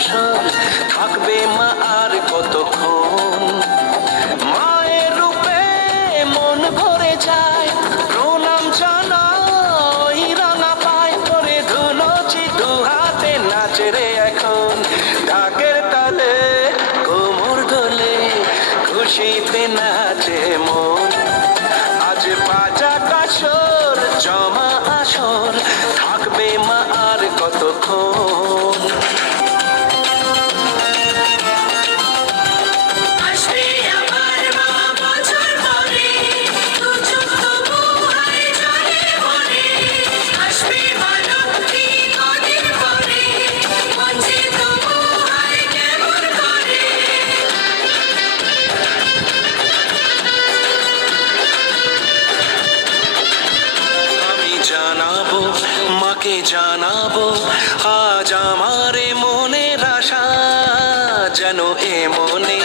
আসর থাকবে মা আর কতক্ষণ। মায়ের রূপে মন ভরে যায়, প্রণাম জানাই রাঙা পায় করে ধুলোছি দু হাতে নাচে রে এখন। ঢাকের তালে কোমর দোলে খুশিতে নাচে মন। আজ বাজা কাসর জমা আসর থাকবে মা আর কতক্ষণ। জানাবো মাকে জানাবো আজ আমার মনের আশা, যেন এ মনে